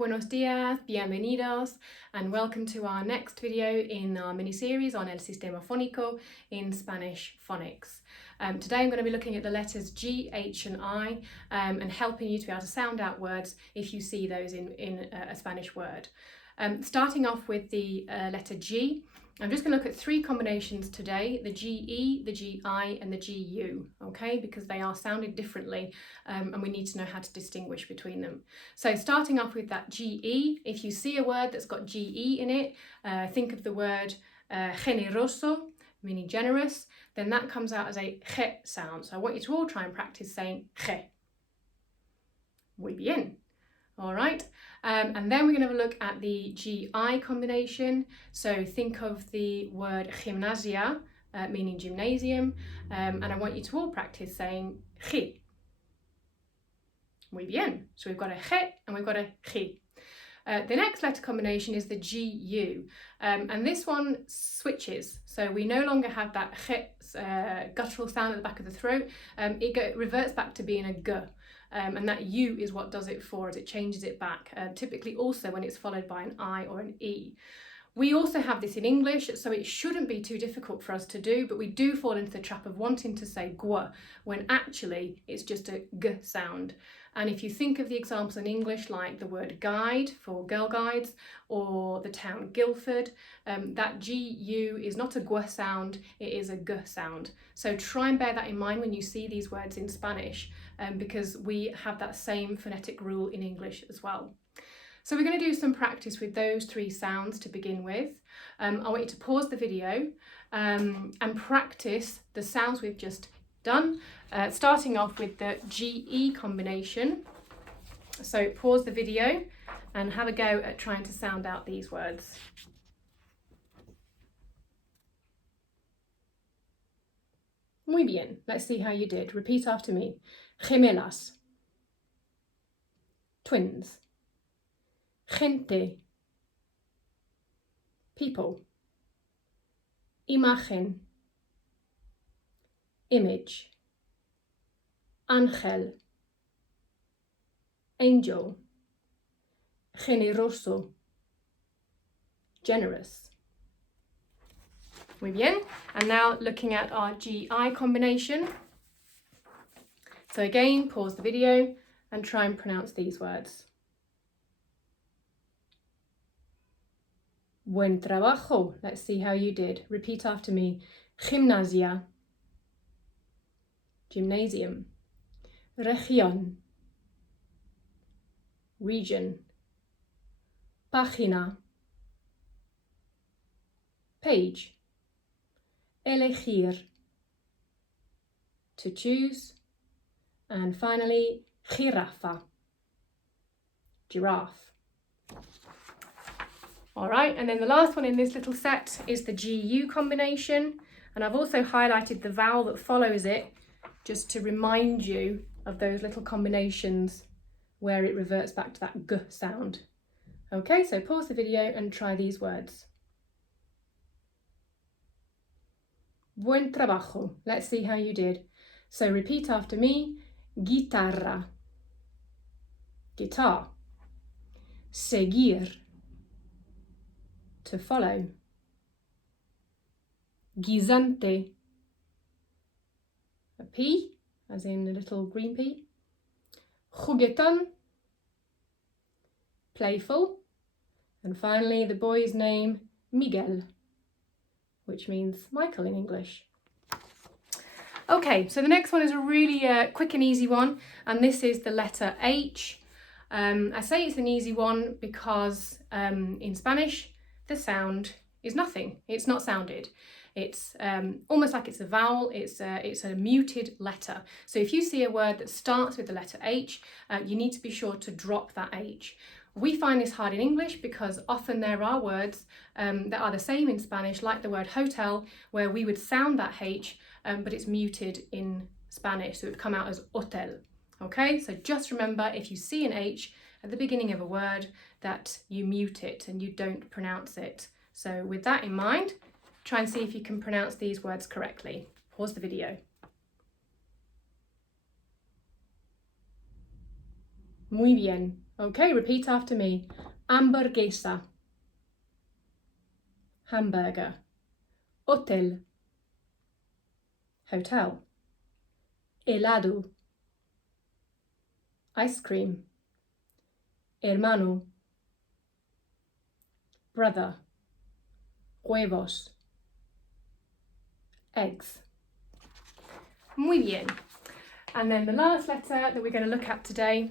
buenos días, bienvenidos, and welcome to our next video in our mini-series on el sistema fónico in Spanish phonics. Today I'm going to be looking at the letters G, H and I and helping you to be able to sound out words if you see those in a Spanish word. Starting off with the letter G, I'm just going to look at three combinations today, the GE, the GI and the GU, okay, because they are sounded differently and we need to know how to distinguish between them. So starting off with that GE, if you see a word that's got GE in it, think of the word generoso, meaning generous, then that comes out as a G sound. So I want you to all try and practice saying G. Muy bien. All right, and then we're going to have a look at the GI combination. So think of the word gimnasia, meaning gymnasium, and I want you to all practice saying G. Muy bien. So we've got a G and we've got a G. The next letter combination is the GU, and this one switches. So we no longer have that G guttural sound at the back of the throat. It reverts back to being a G. And that U is what does it for us, it changes it back, typically also when it's followed by an I or an E. We also have this in English, so it shouldn't be too difficult for us to do, but we do fall into the trap of wanting to say gua, when actually it's just a G sound. And if you think of the examples in English, like the word guide for Girl Guides, or the town Guildford, that GU is not a gua sound, it is a G sound. So try and bear that in mind when you see these words in Spanish, because we have that same phonetic rule in English as well. So we're going to do some practice with those three sounds to begin with. I want you to pause the video and practice the sounds we've just done, starting off with the GE combination. So pause the video and have a go at trying to sound out these words. Muy bien. Let's see how you did. Repeat after me. Gemelas. Twins. Gente. People. Imagen. Image. Ángel. Angel. Generoso. Generous. Muy bien. And now looking at our GI combination. So again, pause the video and try and pronounce these words. Buen trabajo. Let's see how you did. Repeat after me. Gimnasia. Gymnasium. Región. Region. Página. Page. Elegir. To choose. And finally, jirafa. Giraffe. All right, and then the last one in this little set is the GU combination. And I've also highlighted the vowel that follows it, just to remind you of those little combinations where it reverts back to that G sound. Okay, so pause the video and try these words. Buen trabajo. Let's see how you did. So repeat after me. Guitarra. Guitar. Seguir. To follow. Guisante. A pea, as in a little green pea. Juguetón. Playful. And finally the boy's name, Miguel, which means Michael in English. Okay, so the next one is a really quick and easy one, and this is the letter H. I say it's an easy one because in Spanish the sound is nothing. It's not sounded. It's almost like it's a vowel. It's a muted letter. So if you see a word that starts with the letter H, you need to be sure to drop that H. We find this hard in English because often there are words that are the same in Spanish, like the word hotel, where we would sound that H, but it's muted in Spanish, so it would come out as hotel. Okay, so just remember, if you see an H at the beginning of a word, that you mute it and you don't pronounce it. So with that in mind, try and see if you can pronounce these words correctly. Pause the video. Muy bien. Okay, repeat after me. Hamburguesa, hamburger. Hotel, hotel. Helado, ice cream. Hermano, brother. Huevos, eggs. Muy bien. And then the last letter that we're going to look at today,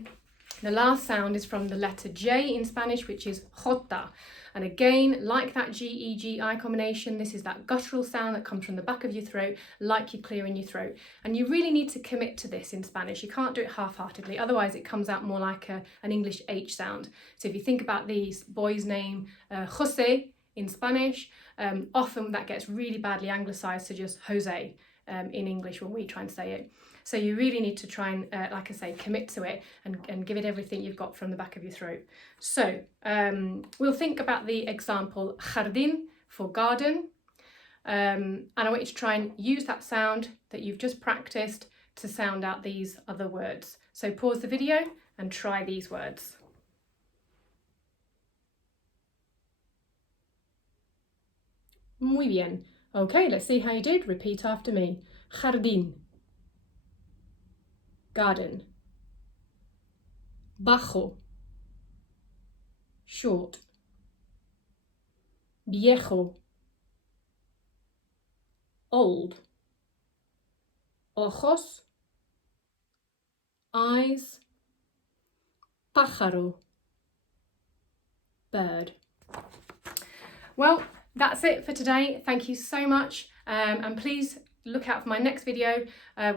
the last sound is from the letter J in Spanish, which is jota. And again, like that G-E-G-I combination, this is that guttural sound that comes from the back of your throat, like you're clearing your throat. And you really need to commit to this in Spanish. You can't do it half-heartedly, otherwise it comes out more like an English H sound. So if you think about the boy's name, Jose in Spanish, often that gets really badly anglicised to just Jose in English when we try and say it. So you really need to try and, like I say, commit to it and give it everything you've got from the back of your throat. So we'll think about the example jardín for garden. And I want you to try and use that sound that you've just practiced to sound out these other words. So pause the video and try these words. Muy bien. Okay, let's see how you did. Repeat after me. Jardín. Garden. Bajo, short. Viejo, old. Ojos, eyes. Pájaro, bird. Well, that's it for today. Thank you so much, and please look out for my next video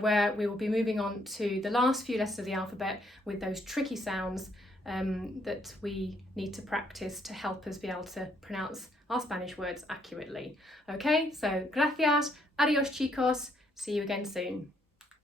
where we will be moving on to the last few letters of the alphabet with those tricky sounds that we need to practice to help us be able to pronounce our Spanish words accurately. Okay, so gracias, adios chicos, see you again soon.